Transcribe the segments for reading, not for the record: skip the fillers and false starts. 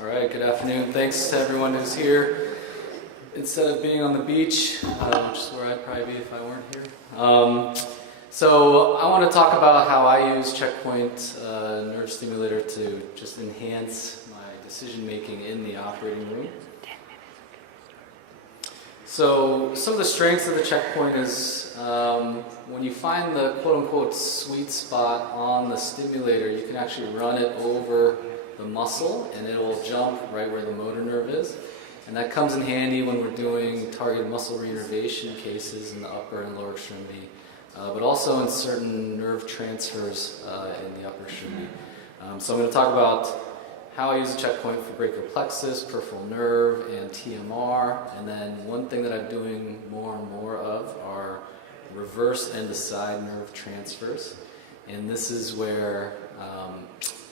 All right, good afternoon. Thanks to everyone who's here. Instead of being on the beach, which is where I'd probably be if I weren't here. So I want to talk about how I use Checkpoint nerve stimulator to just enhance my decision making in the operating room. So some of the strengths of the Checkpoint is when you find the quote-unquote sweet spot on the stimulator, you can actually run it over the muscle and it will jump right where the motor nerve is. And that comes in handy when we're doing targeted muscle reinnervation cases in the upper and lower extremity, but also in certain nerve transfers in the upper extremity. So I'm going to talk about how I use a Checkpoint for brachial plexus, peripheral nerve, and TMR. And then one thing that I'm doing more and more of are reverse end to side nerve transfers. And this is where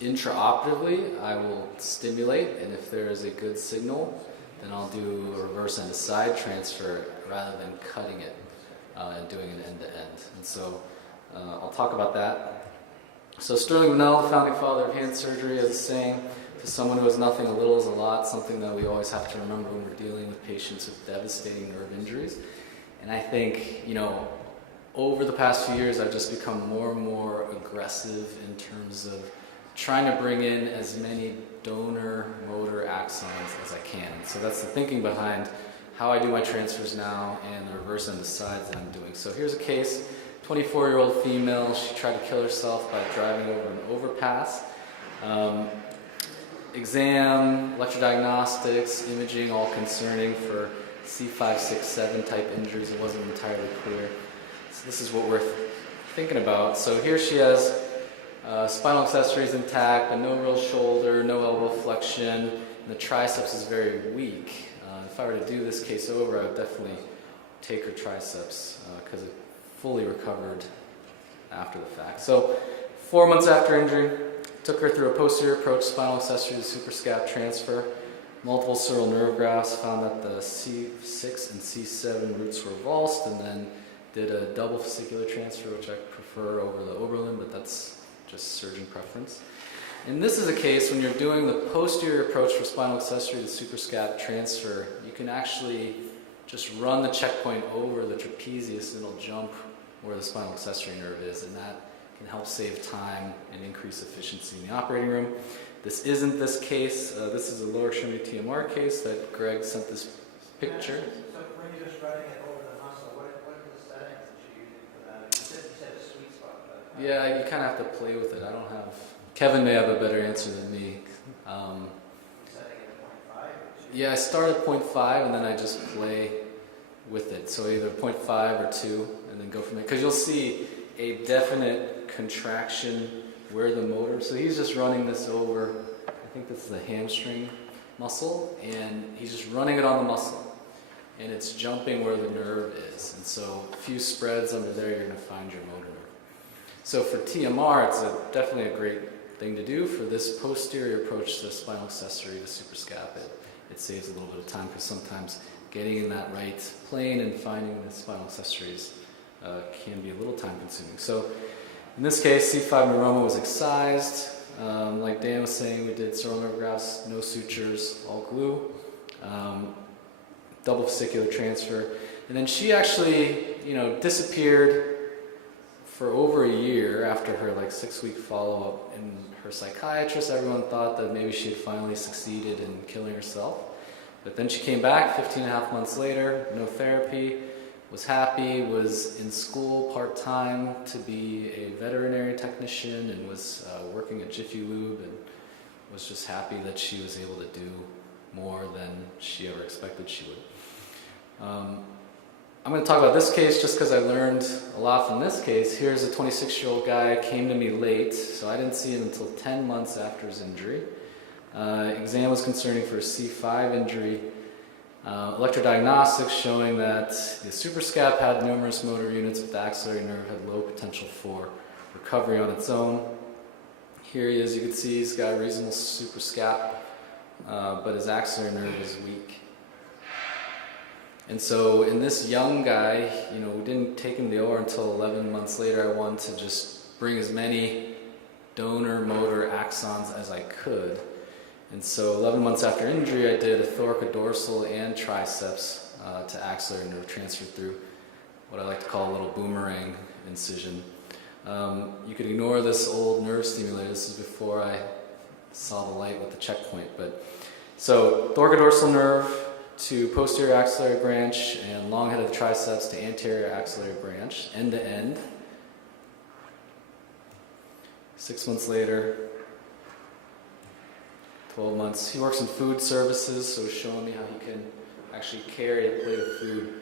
intraoperatively I will stimulate, and if there is a good signal, then I'll do a reverse end to side transfer rather than cutting it and doing an end to end. And so I'll talk about that. So Sterling Bunnell, the founding father of hand surgery, is saying to someone who has nothing, a little is a lot, something that we always have to remember when we're dealing with patients with devastating nerve injuries. And I think, over the past few years, I've just become more and more aggressive in terms of trying to bring in as many donor motor axons as I can. So that's the thinking behind how I do my transfers now and the reverse end to sides that I'm doing. So here's a case, 24-year-old female. She tried to kill herself by driving over an overpass. Exam, electrodiagnostics, imaging, all concerning for C5, 6, 7 type injuries. It wasn't entirely clear. So this is what we're thinking about. So here she has spinal accessories intact, but no real shoulder, no elbow flexion, and the triceps is very weak. If I were to do this case over, I would definitely take her triceps because it fully recovered after the fact. So 4 months after injury, took her through a posterior approach spinal accessory to suprascap transfer, multiple sural nerve grafts, found that the C6 and C7 roots were avulsed, and then did a double fascicular transfer, which I prefer over the Oberlin, but that's just surgeon preference. And this is a case when you're doing the posterior approach for spinal accessory to suprascap transfer, you can actually just run the Checkpoint over the trapezius and it'll jump where the spinal accessory nerve is, and that can help save time and increase efficiency in the operating room. This isn't this case. This is a lower extremity TMR case that Greg sent this picture. So when you're just running it over the muscle, what are the settings that you're using for that? You said a sweet spot. Yeah, you kind of have to play with it. I don't have... Kevin may have a better answer than me. Setting it at 0.5? Yeah, I start at 0.5 and then I just play with it. So either 0.5 or 2 and then go from there. Because you'll see a definite contraction where the motor... So he's just running this over, I think this is the hamstring muscle, and he's just running it on the muscle. And it's jumping where the nerve is. And so a few spreads under there, you're going to find your motor nerve. So for TMR, it's definitely a great thing to do. For this posterior approach to the spinal accessory to suprascap, it saves a little bit of time because sometimes getting in that right plane and finding the spinal accessories can be a little time consuming. So in this case, C5 neuroma was excised. Like Dan was saying, we did sural nerve grafts, no sutures, all glue, double fascicular transfer. And then she actually, disappeared for over a year after her 6-week follow-up, and her psychiatrist, everyone thought that maybe she had finally succeeded in killing herself. But then she came back 15 and a half months later, no therapy, was happy, was in school part-time to be a veterinary technician, and was working at Jiffy Lube, and was just happy that she was able to do more than she ever expected she would. I'm going to talk about this case just because I learned a lot from this case. Here's a 26-year-old guy, came to me late, so I didn't see him until 10 months after his injury. Exam was concerning for a C5 injury. Electrodiagnostics showing that the suprascap had numerous motor units, but the axillary nerve had low potential for recovery on its own. Here he is, you can see he's got a reasonable suprascap, but his axillary nerve is weak. And so in this young guy, we didn't take him to the OR until 11 months later. I wanted to just bring as many donor motor axons as I could. And so 11 months after injury, I did a thoracodorsal and triceps to axillary nerve transfer through what I like to call a little boomerang incision. You could ignore this old nerve stimulator. This is before I saw the light with the Checkpoint. But so thoracodorsal nerve to posterior axillary branch and long head of the triceps to anterior axillary branch, end to end. 6 months later, 12 months. He works in food services, so he's showing me how he can actually carry a plate of food,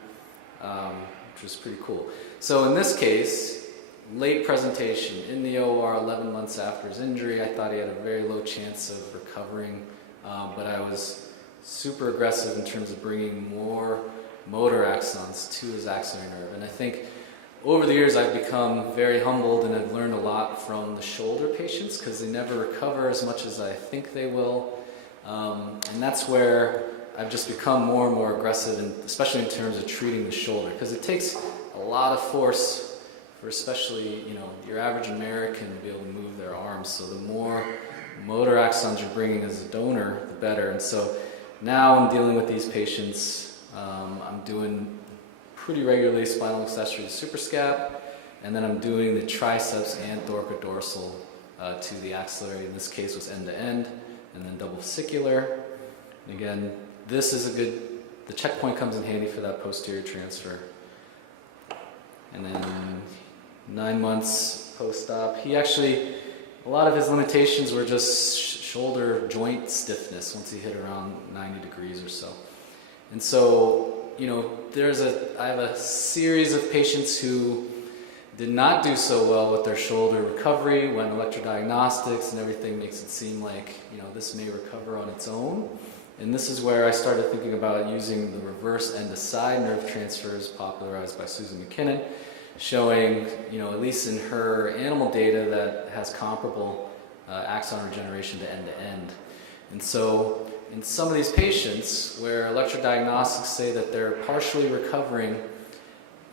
which was pretty cool. So in this case, late presentation in the OR 11 months after his injury. I thought he had a very low chance of recovering, but I was super aggressive in terms of bringing more motor axons to his axillary nerve. And I think over the years I've become very humbled, and I've learned a lot from the shoulder patients because they never recover as much as I think they will. And that's where I've just become more and more aggressive, and especially in terms of treating the shoulder, because it takes a lot of force for especially, your average American to be able to move their arms. So the more motor axons you're bringing as a donor, the better. And so now I'm dealing with these patients. I'm doing pretty regularly spinal accessory to suprascap, and then I'm doing the triceps and thoracodorsal to the axillary. In this case was end to end, and then double fascicular. And again, this is the Checkpoint comes in handy for that posterior transfer. And then 9 months post-op, a lot of his limitations were just shoulder joint stiffness once he hit around 90 degrees or so. And so, I have a series of patients who did not do so well with their shoulder recovery when electrodiagnostics and everything makes it seem like, this may recover on its own. And this is where I started thinking about using the reverse end-to-side nerve transfers popularized by Susan McKinnon, showing, at least in her animal data, that has comparable axon regeneration to end-to-end. And so in some of these patients where electrodiagnostics say that they're partially recovering,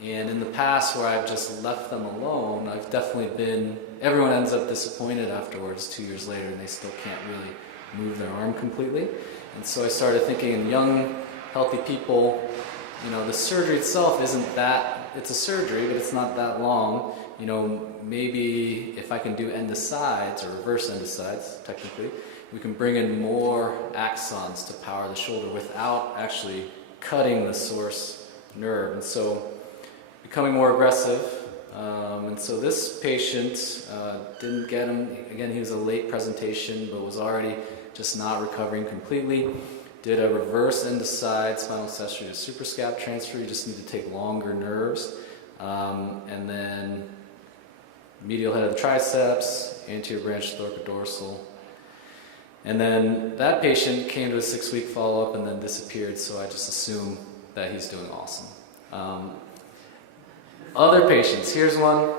and in the past where I've just left them alone, I've definitely everyone ends up disappointed afterwards 2 years later, and they still can't really move their arm completely. And so I started thinking in young, healthy people, the surgery itself it's a surgery, but it's not that long. Maybe if I can do end-to-sides or reverse end-to-sides, technically, we can bring in more axons to power the shoulder without actually cutting the source nerve. And so becoming more aggressive. And so this patient didn't get him. Again, he was a late presentation, but was already just not recovering completely. Did a reverse end-to-side spinal accessory to suprascap transfer. You just need to take longer nerves. And then medial head of the triceps, anterior branch thoracodorsal. And then that patient came to a 6-week follow-up and then disappeared, so I just assume that he's doing awesome. Other patients, here's one.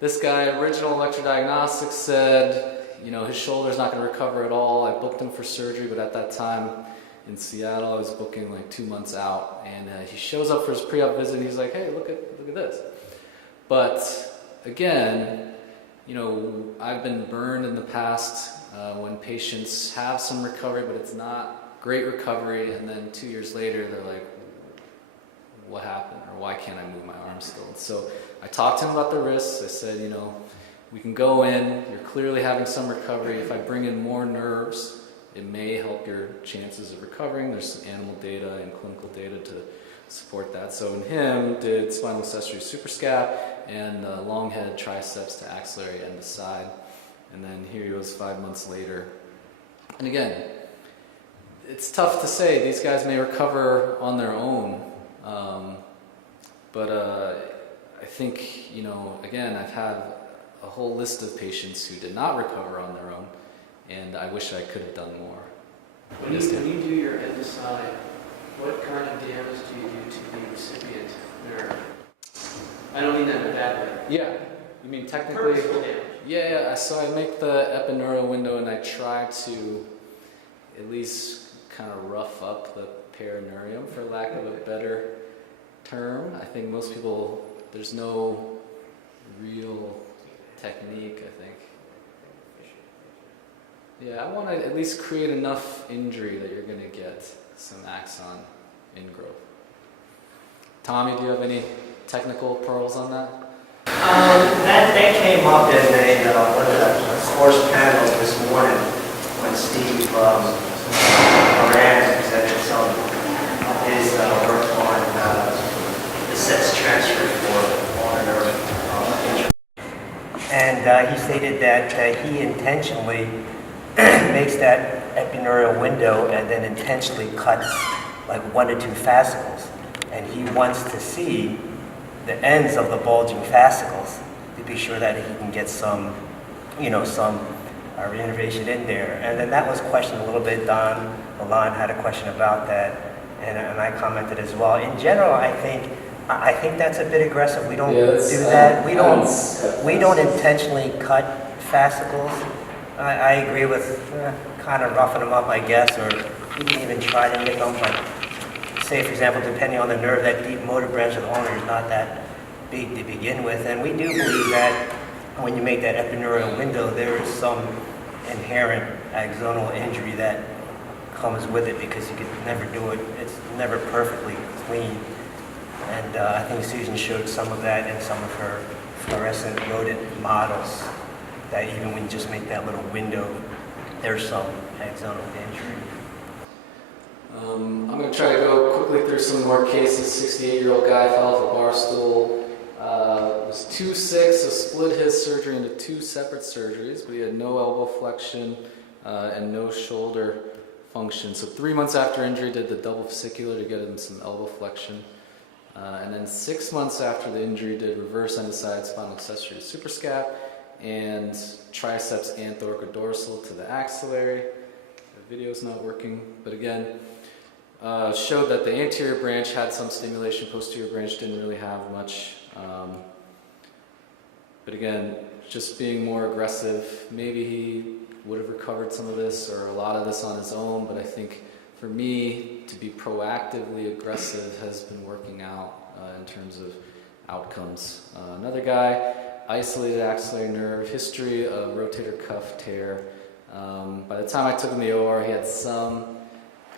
This guy, original electrodiagnostics, said, his shoulder's not going to recover at all. I booked him for surgery, but at that time in Seattle, I was booking like 2 months out. And he shows up for his pre-op visit, and he's like, hey, look at this. But again, I've been burned in the past when patients have some recovery, but it's not great recovery, and then 2 years later, they're like, what happened? Or why can't I move my arm still? And so I talked to him about the risks. I said, we can go in, you're clearly having some recovery. If I bring in more nerves, it may help your chances of recovering. There's some animal data and clinical data to support that. So in him, did spinal accessory suprascap and long head triceps to axillary end to side. And then here he was 5 months later. And again, it's tough to say. These guys may recover on their own. But I think, again, I've had a whole list of patients who did not recover on their own, and I wish I could have done more. When you do your end-to-side, what kind of damage do you do to the recipient nerve? I don't mean that in a bad way. Yeah, you mean technically? Purposeful damage. Yeah, so I make the epidural window and I try to at least kind of rough up the perineurium, for lack of a better term. I think most people, there's no real technique, I think. Yeah, I want to at least create enough injury that you're going to get some axon ingrowth. Tommy, do you have any technical pearls on that? That came up in one of the course panels this morning when Steve Moran presented some of his work on the sex transfer for on nerve injury. And he stated that he intentionally makes that epidural window and then intentionally cuts like 1 to 2 fascicles. And he wants to see the ends of the bulging fascicles to be sure that he can get some, some reinnervation in there. And then that was questioned a little bit. Don Milan had a question about that, and I commented as well. In general, I think that's a bit aggressive. We don't do that. We don't intentionally cut fascicles. I agree with kind of roughing them up, I guess, or you can even try to nick them, but say, for example, depending on the nerve, that deep motor branch of the ulnar is not that big to begin with. And we do believe that when you make that epidural window, there is some inherent axonal injury that comes with it because you could never do it. It's never perfectly clean. And I think Susan showed some of that in some of her fluorescent rodent models, that even when you just make that little window, there's some axonal injury. I'm going to try to go quickly through some more cases. 68-year-old guy fell off a bar stool. Was 2'6", so split his surgery into 2 separate surgeries, but he had no elbow flexion and no shoulder function. So 3 months after injury, did the double fascicular to get him some elbow flexion. And then 6 months after the injury, did reverse endoside spinal accessory to suprascap and triceps and thoracodorsal to the axillary. The video's not working, but again, showed that the anterior branch had some stimulation, posterior branch didn't really have much. But again, just being more aggressive. Maybe he would have recovered some of this or a lot of this on his own, but I think for me to be proactively aggressive has been working out in terms of outcomes. Another guy, isolated axillary nerve, history of rotator cuff tear. By the time I took him to the OR, he had some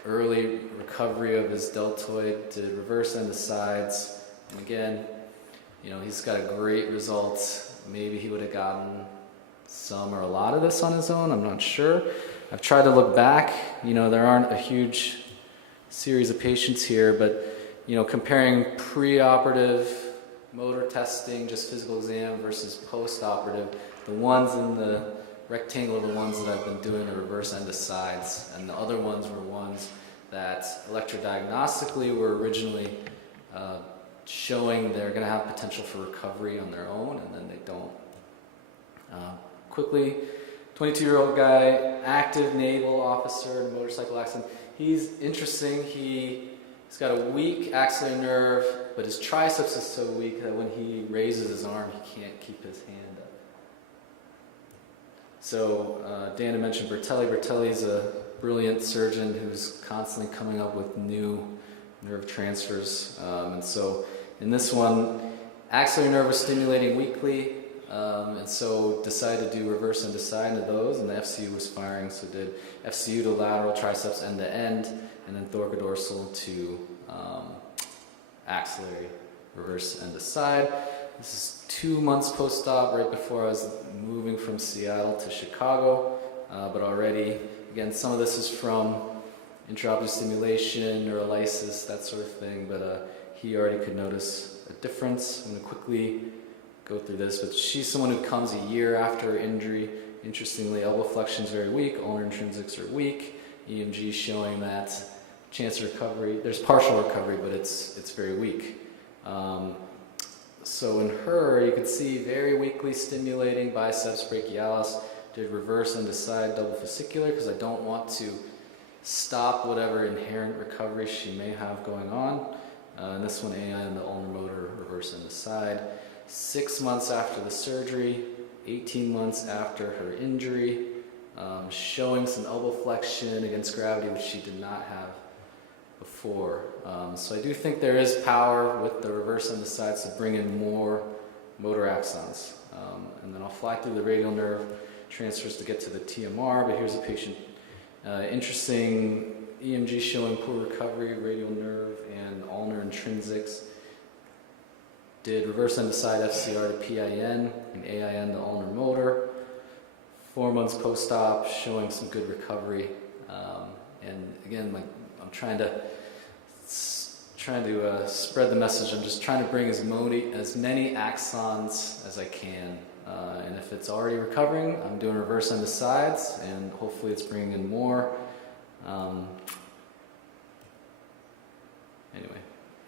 early recovery of his deltoid, did reverse endosides, and again, he's got a great result. Maybe he would have gotten some or a lot of this on his own, I'm not sure. I've tried to look back, there aren't a huge series of patients here, but comparing pre-operative motor testing, just physical exam versus post-operative, the ones in the rectangle are the ones that I've been doing the reverse endosides, and the other ones were ones that electrodiagnostically were originally showing they're going to have potential for recovery on their own, and then they don't. Quickly, 22-year-old guy, active naval officer in a motorcycle accident. He's interesting. He's got a weak axillary nerve, but his triceps is so weak that when he raises his arm, he can't keep his hand up. So Dana mentioned Bertelli. Bertelli's a brilliant surgeon who's constantly coming up with new nerve transfers. And so in this one, axillary nerve was stimulating weakly, and so decided to do reverse endoside into those, and the FCU was firing, so did FCU to lateral, triceps end to end, and then thoracodorsal to axillary reverse endoside. This is 2 months post-op, right before I was moving from Seattle to Chicago, but already, again, some of this is from intraoperative stimulation, neurolysis, that sort of thing, but he already could notice a difference. I'm going to quickly go through this, but she's someone who comes a year after her injury. Interestingly, elbow flexion is very weak, ulnar intrinsics are weak, EMG showing that chance of recovery, there's partial recovery, but it's very weak. So in her, you can see very weakly stimulating biceps brachialis, did reverse endoside double fascicular because I don't want to stop whatever inherent recovery she may have going on. And this one, and the ulnar motor reverse endoside. 6 months after the surgery, 18 months after her injury, showing some elbow flexion against gravity, which she did not have before. So I do think there is power with the reverse endosides to bring in more motor axons. And then I'll fly through the radial nerve transfers to get to the TMR, but here's a patient. Interesting EMG showing poor recovery, radial nerve and ulnar intrinsics. Did reverse end to side FCR to PIN and AIN to ulnar motor. 4 months post-op, showing some good recovery. And again, like I'm trying to spread the message. I'm just trying to bring as many axons as I can. And if it's already recovering, I'm doing reverse end to sides, and hopefully it's bringing in more.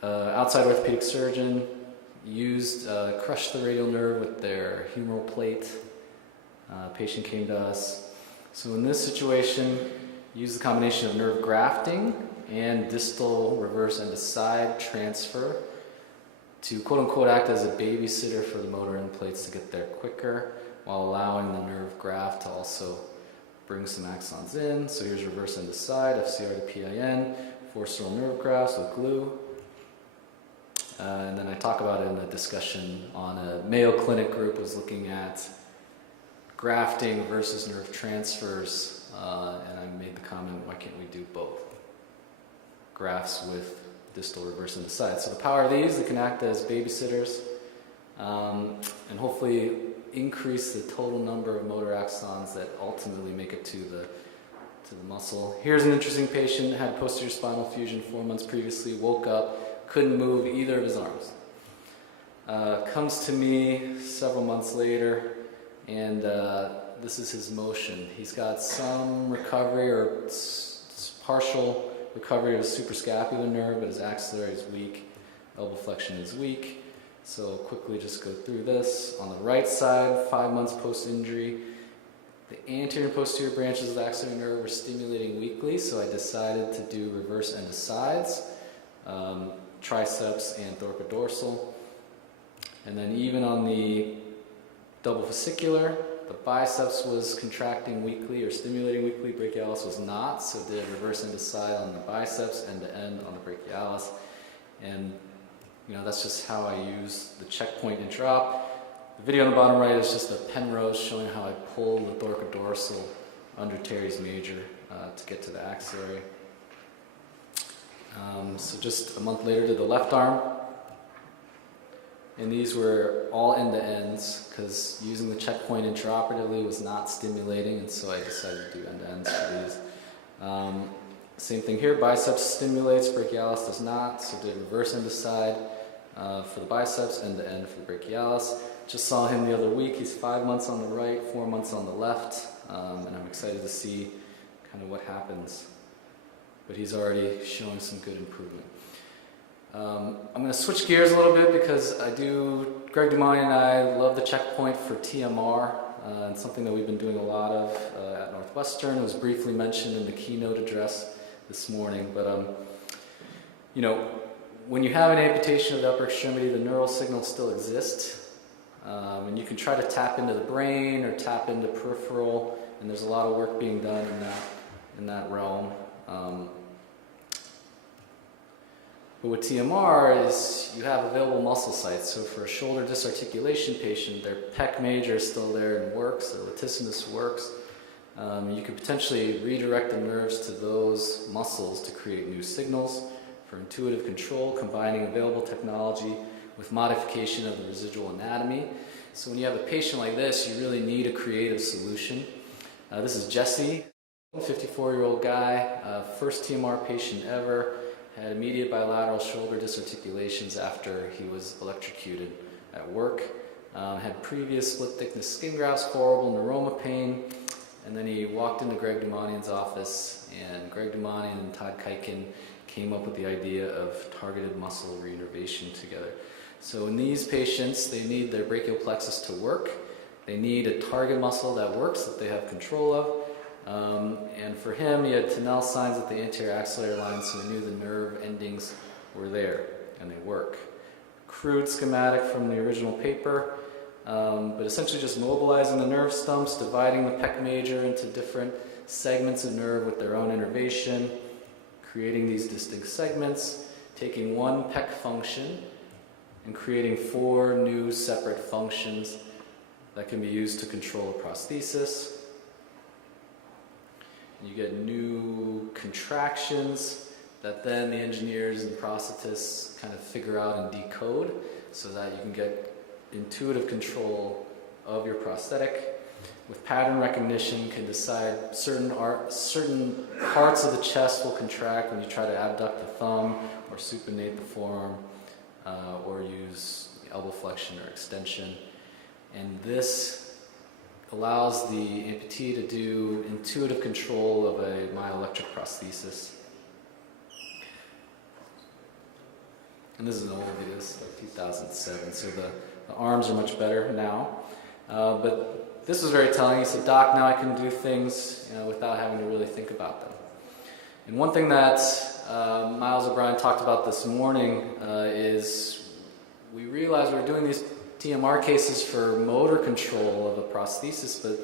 Outside orthopedic surgeon crushed the radial nerve with their humeral plate. Patient came to us. So in this situation, use the combination of nerve grafting and distal reverse end to side transfer to quote-unquote act as a babysitter for the motor end plates to get there quicker, while allowing the nerve graft to also bring some axons in. So here's reverse end to side, FCR to PIN, 4 sterile nerve grafts with glue. And then I talk about it in a discussion on a Mayo Clinic group was looking at grafting versus nerve transfers, and I made the comment, why can't we do both? Grafts with distal reverse end to side. So the power of these, they can act as babysitters and hopefully increase the total number of motor axons that ultimately make it to the muscle. Here's an interesting patient, had posterior spinal fusion 4 months previously, woke up, couldn't move either of his arms. Comes to me several months later, and this is his motion. He's got some recovery or partial recovery of his suprascapular nerve, but his axillary is weak, elbow flexion is weak. So I'll quickly just go through this. On the right side, 5 months post-injury, the anterior and posterior branches of the axillary nerve were stimulating weakly, so I decided to do reverse end to sides, triceps and thoracodorsal. And then even on the double fascicular, the biceps was contracting weakly or stimulating weakly, brachialis was not, so did reverse end to side on the biceps, end to end on the brachialis. And that's just how I use the checkpoint intraop. The video on the bottom right is just a Penrose showing how I pull the thoracodorsal under teres major to get to the axillary. So just a month later did the left arm. And these were all end-to-ends because using the checkpoint intraoperatively was not stimulating, and so I decided to do end-to-ends for these. Same thing here, biceps stimulates, brachialis does not, so did reverse end to side for the biceps, end-to-end for the brachialis. Just saw him the other week, he's 5 months on the right, 4 months on the left, and I'm excited to see kind of what happens. But he's already showing some good improvement. I'm going to switch gears a little bit because Greg Dumani and I love the checkpoint for TMR, and something that we've been doing a lot of at Northwestern. It was briefly mentioned in the keynote address this morning, but when you have an amputation of the upper extremity, the neural signals still exist, and you can try to tap into the brain or tap into peripheral, and there's a lot of work being done in that realm. But with TMR is you have available muscle sites. So for a shoulder disarticulation patient, their pec major is still there and works, their latissimus works. You could potentially redirect the nerves to those muscles to create new signals for intuitive control, combining available technology with modification of the residual anatomy. So when you have a patient like this, you really need a creative solution. This is Jesse, 54-year-old guy, first TMR patient ever. Had immediate bilateral shoulder disarticulations after he was electrocuted at work. Had previous split thickness skin grafts, horrible neuroma pain, and then he walked into Greg Dumanian's office, and Greg Dumanian and Todd Kuiken came up with the idea of targeted muscle reinnervation together. So in these patients, they need their brachial plexus to work. They need a target muscle that works, that they have control of. And for him, he had Tinel signs at the anterior axillary line, so he knew the nerve endings were there, and they work. Crude schematic from the original paper, but essentially just mobilizing the nerve stumps, dividing the pec major into different segments of nerve with their own innervation, creating these distinct segments, taking one pec function and creating 4 new separate functions that can be used to control a prosthesis. You get new contractions that then the engineers and prosthetists kind of figure out and decode so that you can get intuitive control of your prosthetic. With pattern recognition, you can decide certain parts of the chest will contract when you try to abduct the thumb or supinate the forearm or use elbow flexion or extension. And this allows the amputee to do intuitive control of a myoelectric prosthesis. And this is an old video, it's like 2007, so the arms are much better now. But this was very telling. He said, "Doc, now I can do things without having to really think about them." And one thing that Miles O'Brien talked about this morning is we realized we were doing these TMR cases for motor control of a prosthesis, but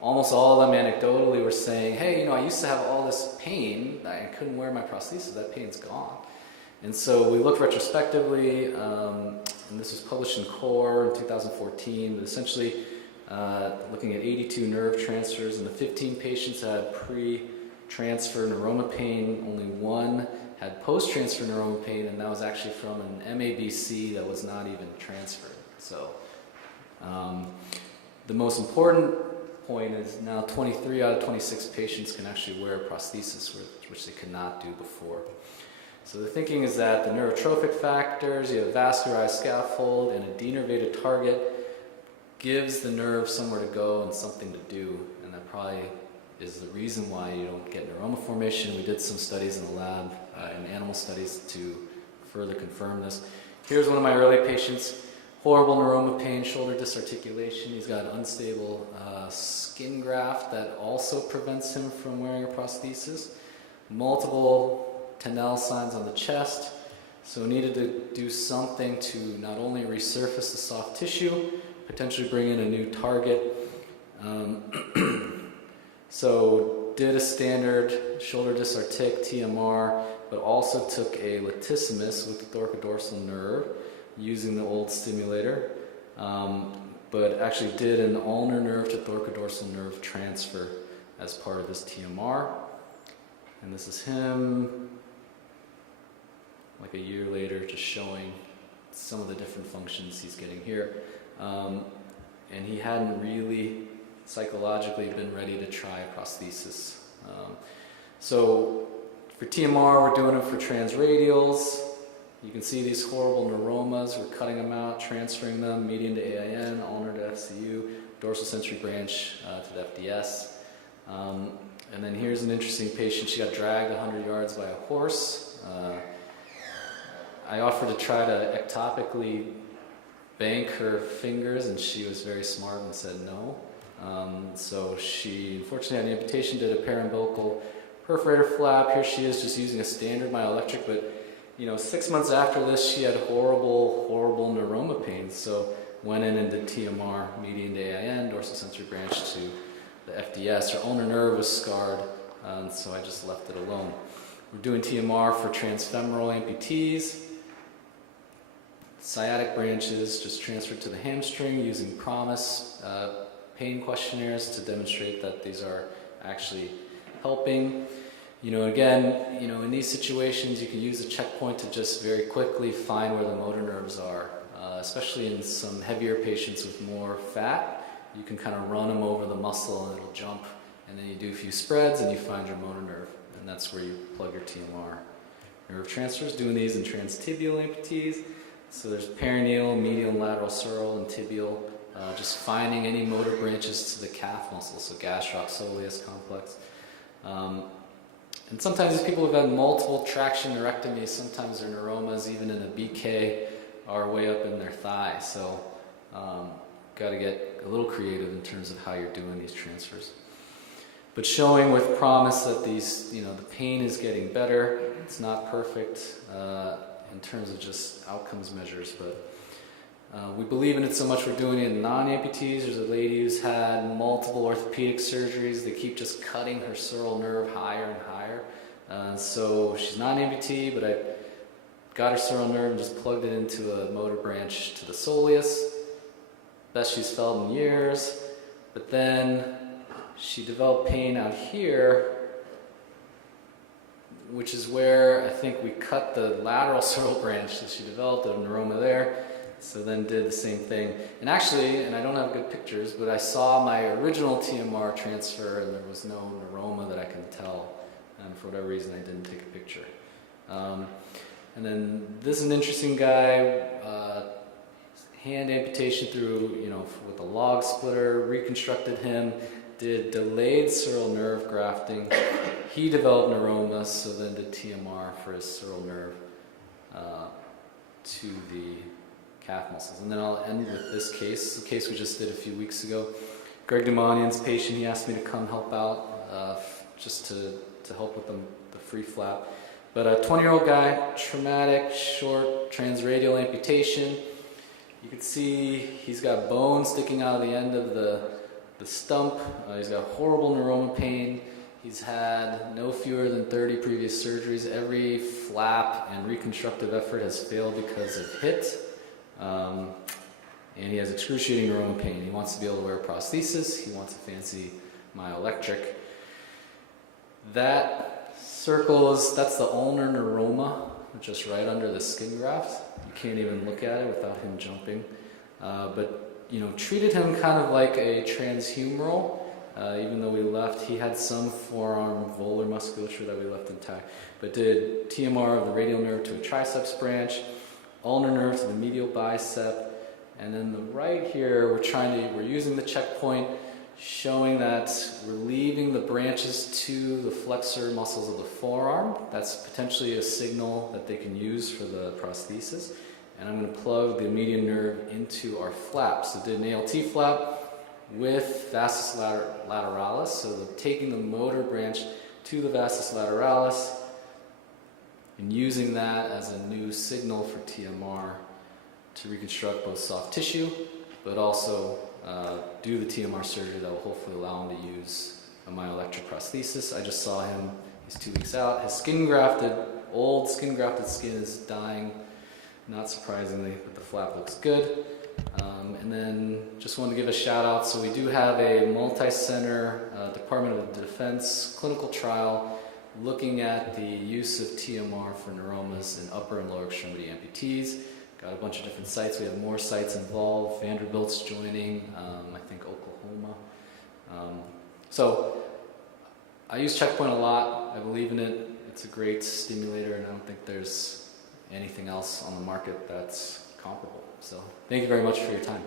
almost all of them anecdotally were saying, "Hey, I used to have all this pain. I couldn't wear my prosthesis. That pain's gone." And so we looked retrospectively, and this was published in Core in 2014, but essentially looking at 82 nerve transfers, and the 15 patients had pre-transfer neuroma pain. Only one had post-transfer neuroma pain, and that was actually from an MABC that was not even transferred. So the most important point is now 23 out of 26 patients can actually wear a prosthesis, which they could not do before. So the thinking is that the neurotrophic factors, you have a vascularized scaffold and a denervated target, gives the nerve somewhere to go and something to do, and that probably is the reason why you don't get neuroma formation. We did some studies in the lab, in animal studies, to further confirm this. Here's one of my early patients, horrible neuroma pain, shoulder disarticulation. He's got an unstable skin graft that also prevents him from wearing a prosthesis. Multiple Tennel signs on the chest, so needed to do something to not only resurface the soft tissue, potentially bring in a new target. So did a standard shoulder dysartic TMR, but also took a latissimus with the thoracodorsal nerve using the old stimulator, but actually did an ulnar nerve to thoracodorsal nerve transfer as part of this TMR. And this is him like a year later, just showing some of the different functions he's getting here. And he hadn't really psychologically been ready to try a prosthesis. So for TMR, we're doing it for transradials. You can see these horrible neuromas. We're cutting them out, transferring them, median to AIN, ulnar to FCU, dorsal sensory branch to the FDS. And then here's an interesting patient. She got dragged 100 yards by a horse. I offered to try to ectopically bank her fingers, and she was very smart and said no. So she unfortunately had an amputation, did a paraumbilical perforator flap. Here she is just using a standard myoelectric, but 6 months after this she had horrible neuroma pain. So went in and did TMR, median to AIN, dorsal sensory branch to the FDS. Her ulnar nerve was scarred, so I just left it alone. We're doing TMR for transfemoral amputees. Sciatic branches just transferred to the hamstring using PROMIS pain questionnaires to demonstrate that these are actually helping. Again, in these situations you can use a checkpoint to just very quickly find where the motor nerves are, especially in some heavier patients with more fat. You can kind of run them over the muscle and it'll jump, and then you do a few spreads and you find your motor nerve, and that's where you plug your TMR. Nerve transfers, doing these in transtibial amputees. So there's perineal, medial, lateral, sural, and tibial, just finding any motor branches to the calf muscle, so gastroc soleus complex. And sometimes these people have had multiple traction neurectomies. Sometimes their neuromas, even in a BK, are way up in their thigh. So got to get a little creative in terms of how you're doing these transfers. But showing with PROMIS that these, the pain is getting better. It's not perfect in terms of just outcomes measures, but we believe in it so much we're doing it in non-amputees. There's a lady who's had multiple orthopedic surgeries. They keep just cutting her sural nerve higher and higher. So she's not an amputee, but I got her sural nerve and just plugged it into a motor branch to the soleus. best she's felt in years. But then she developed pain out here, which is where I think we cut the lateral sural branch, so she developed a neuroma there. So then did the same thing. And actually, and I don't have good pictures, but I saw my original TMR transfer and there was no neuroma that I can tell. And for whatever reason, I didn't take a picture. And then this is an interesting guy, hand amputation through, with a log splitter, reconstructed him, did delayed sural nerve grafting. He developed neuromas, so then did TMR for his sural nerve to the calf muscles. And then I'll end with this case, the case we just did a few weeks ago. Greg Demonian's patient, he asked me to come help out just to help with the free flap. But a 20-year-old guy, traumatic, short, transradial amputation. You can see he's got bone sticking out of the end of the stump. He's got horrible neuroma pain. He's had no fewer than 30 previous surgeries. Every flap and reconstructive effort has failed because of HIT. And he has excruciating neuroma pain. He wants to be able to wear a prosthesis. He wants a fancy myoelectric. That circle that's the ulnar neuroma, just right under the skin graft. You can't even look at it without him jumping. But treated him kind of like a transhumeral. Even though we left, he had some forearm volar musculature that we left intact. But did TMR of the radial nerve to a triceps branch, ulnar nerve to the medial bicep, and then the right here, we're using the checkpoint, showing that we're leaving the branches to the flexor muscles of the forearm. That's potentially a signal that they can use for the prosthesis. And I'm going to plug the median nerve into our flap. So did an ALT flap with vastus lateralis, so taking the motor branch to the vastus lateralis and using that as a new signal for TMR to reconstruct both soft tissue, but also do the TMR surgery that will hopefully allow him to use a myoelectric prosthesis. I just saw him, he's 2 weeks out. His old skin grafted skin is dying, not surprisingly, but the flap looks good. And then just wanted to give a shout out. So we do have a multi-center Department of Defense clinical trial looking at the use of TMR for neuromas in upper and lower extremity amputees. Got a bunch of different sites. We have more sites involved. Vanderbilt's joining, I think Oklahoma. So I use Checkpoint a lot. I believe in it. It's a great stimulator, and I don't think there's anything else on the market that's comparable. So thank you very much for your time.